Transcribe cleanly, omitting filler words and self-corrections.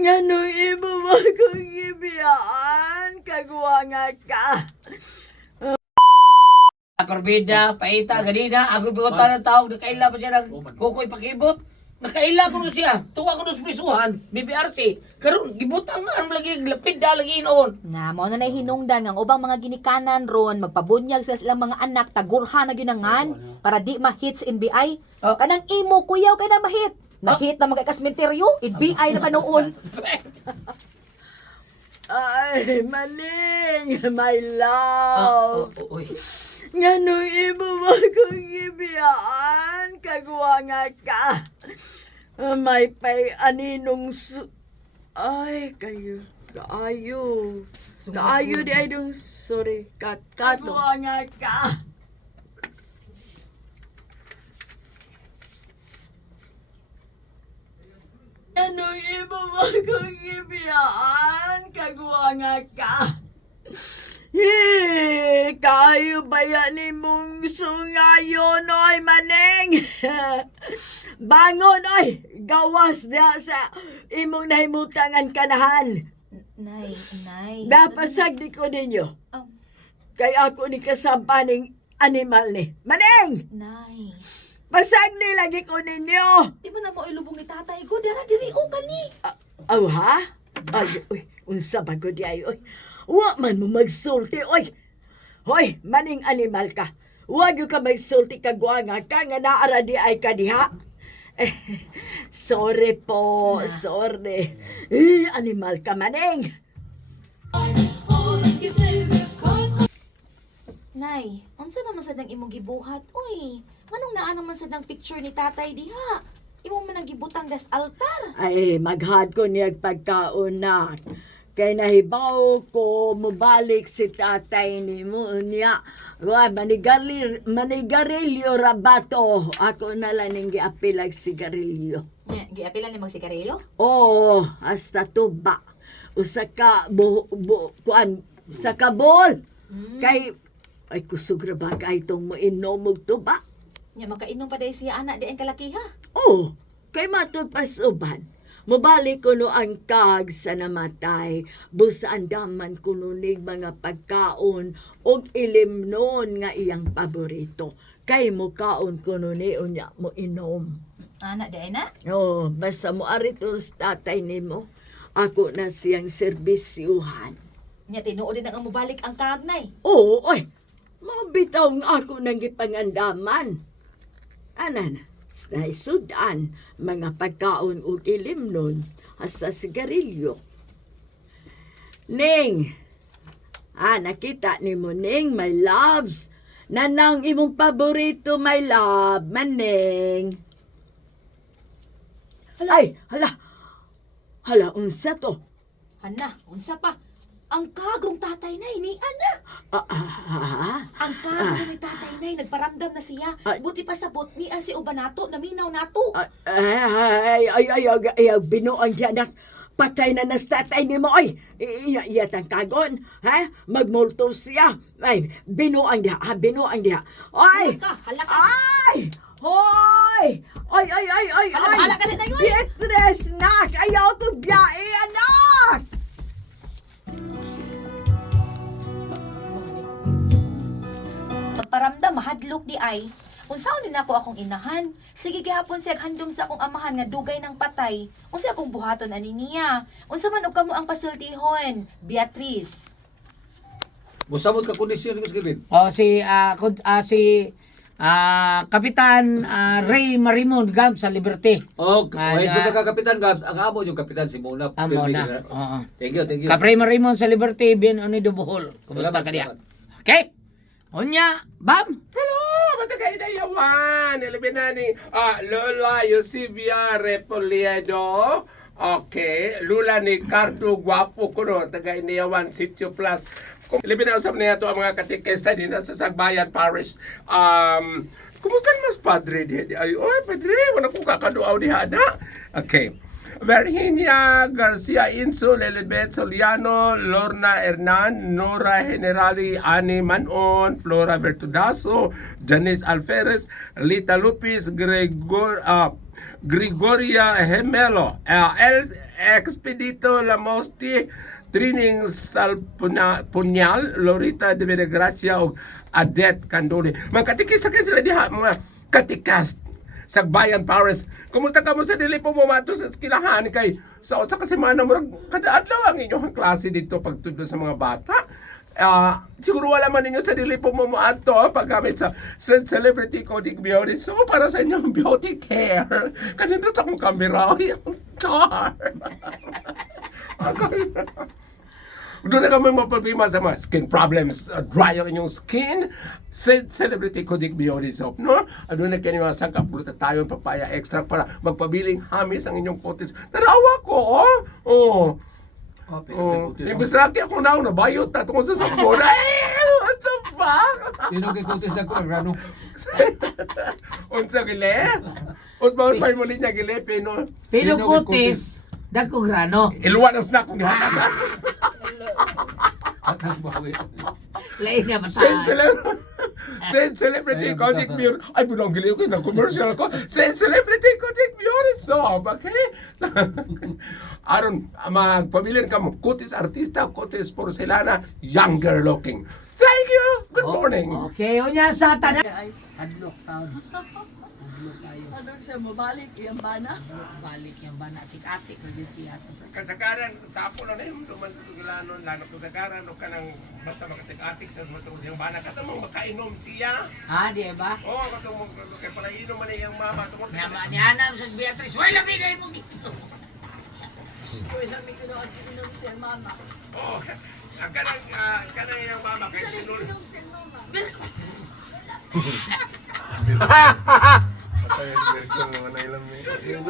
Nganong imo ba kong ibiyaan? Kagwanga ka. Korbida, paita, ganina, ako bigotan ng tawag, nakaila pa siya ng kukoy pakibot. Nakaila ko na siya, tuwa ko na sa prisuhan, BBRC. Karon gibutang na, ang lagi, lapid na lagi noon. Nga, mao na hinungdan ng ubang mga ginikanan ron, magpabunyag sa silang mga anak, tagurha na ginangan, para di ma-hits in BI. Oh. Kanang imo, kuyaw, kay na ma-hit. Na-hit na mga kasmenteryo, in BI na kanoon. Ay, maning, my love. Uy. Nganong imo ba kong ibiyaan? Kagwanga ka. May pay aninong ay, kayo. Kaayo. Kaayo di ay dong, sorry. Kagwanga ka. Nganong imo ba kong ibiyaan? Kagwanga ka. Kayo ba yan imong sungayon, oy, maneng? Bangon, oy! Gawas na sa imong nahimutangan kanahan. Nay. Napasag di ko ninyo. Oh, Kay ako ni kasampaning animal ni. Maneng! nay. Pasag ni lagi ko ninyo! Di ba na mo ilubong ni tatay ko? Dara, diri o ka ni. Aw, ha? Ay, uy, unsa ba ko di ay, oy? Wa man mo magsulti, oy! Hoy, maning animal ka. Huwag yung ka magsulti ka guwanga ka nga naara di ay kadiha. Sorry po, sorry. Animal ka maning. Nay, unsa naman sad ang imong gibuhat? Uy, manong naa naman sad ang picture ni tatay diha? Imo man ang gibutang das altar. Ay, maghad ko niyag pagkaon na. Kay nahibaw ko mubalik si tatay ni mo niya. Manigarilyo rabato. Ako na lang yung giapilag sigarilyo. Giapilan ni magsigarilyo? Oo, hasta tuba. Usa ka usa ka bol. Kay ay kusog ra ba kay itong moinom og tuba? Nya makainom pa day siya anak di ang kalakiha. Oh, kay matud pasuban. Mabalik ko no ang kag sa namatay. Busaan daman ko nunig mga pagkaon og ilimnon nga iyang paborito. Kay mo kaon ko nunion niya mo inom. Anak di ay na? Oh, basta mo arito sa tatay nimo. Ako na siyang serbisyuhan. Nya tinuod din ang mubalik ang kagnay. Oo, oy. Mabitaw nga ako nang gipangandaman. Anan, sudan, mga pagkaon ug ilimnon, hasta sigarilyo. Ning, nakita ni mo, Ning, my loves. Nanang imong paborito, my love, maneng. Ay, hala, unsa to? Ana, unsa pa? Ang kagong tatay nay ni ana. Ang kagong ni tatay nay nagparamdam na siya. Buti pa sabot ni si Ubanato naminaw nato. Ay, binuang diyan na patay na nas tatay ni mo, ay, iyatang kagon, ha? Magmulto siya, ay, binuang diya, ay, Halaka. ay, hoy, ay, Hala ka na na yun. Beatrice, nak, ayaw ko biyae, anak! Pagparamdam mahadlok di ay. Unsaon din ako akong inahan. Sige gihapon siya handom sa akong amahan nga dugay ng patay. Unsa akong buhaton ani niya. Unsa man og kamo ang pasultihon, Beatrice. Musamot ka kondisyon ko sa Kapitan Ray Marimon Gab sa Liberty. Oh, ayos na ka Kapitan Gabs. Ang amo yung Kapitan Simona. Amo na. Oo. Thank you. Kapre Marimon sa Liberty, Bien Unido Bohol. Kumusta Salamat, ka diya? salamat. Okay? Unya, Bam? Hello, matagay na yawan. Eliminani, Lola Yosibia Repoliedo. Okay, Lula ni Cardo Guapo kuno, tagay ni yawan Sitio Plus. Kung ilibinausap niya ito ang mga katikesta din sa Sagbayan Parish. Kumusta mas padre di? Ay, padre, wala kong kakaduaw di hada. Okay. Virginia Garcia Inso, Lelibet Soliano, Lorna Hernan, Nora Generali, Ani Manon, Flora Vertudaso, Janice Alferez, Lita Lupis, Gregoria Gemelo, Expedito Lamosti, Trining Salpunyal, Lorita de Venegracia o Adet Candoli. Mga katikis sa sila diha, mga katikas sa Bayan Paris. Kumusta ka mo sa dili po mato sa eskwelahan kay sa usa ka semana mo kada adlaw ang inyong klase dito pagtudlo sa mga bata. Siguro wala man ninyo sa dili po mo ato paggamit sa Celebrity Coding Beauty. So para sa inyong beauty care. Kanina sa akong kamera. Char. Doon na kami mapalbima sa mga skin problems, dry ang inyong skin, Celebrity Codic Beauty Soap, no? Doon na kayo mga sangkapulutan tayo, papaya extract para magpabiling hamis ang inyong kutis. Narawa ko, oh! Oh! Imbes na ako na bayot na tungkol sa sabon. What's up ba? Sino kay kutis na ko grano? Unsa gile? Unsa pa mo linya gile, pino? Pero kutis, dako grano. Iluwanas na akong gihatag. Lain nga basta. Celebrity Codic Beauty. Ay, bulang giliw ko ng commercial ko. Celebrity Codic Beauty Soap, okay? Aron, magpabilin ka mo. Kutis artista, kutis porcelana, younger looking. Thank you! Good morning! Okay, unya sa tanan. Adlok taon. Ano siya, mabalik yung bana? Balik yung bana, atik-atik na din siya. Kasagaran, sa ako na yun, duman sa Tugulanon, lalo kasagaran, o ka nang basta makatik-atik sa matungkol siyang bana, katamang makainom siya. Ah, di ba? Oo, katamang, kaya pala inom man yung mama. Ni Anam sa Beatrice, wala binay mo gito. Uy, namin kinuha at inom siya, mama. Oo, kanang yung mama, kaya sinul. Inom siya, mama. Patay ang mga nailam niya.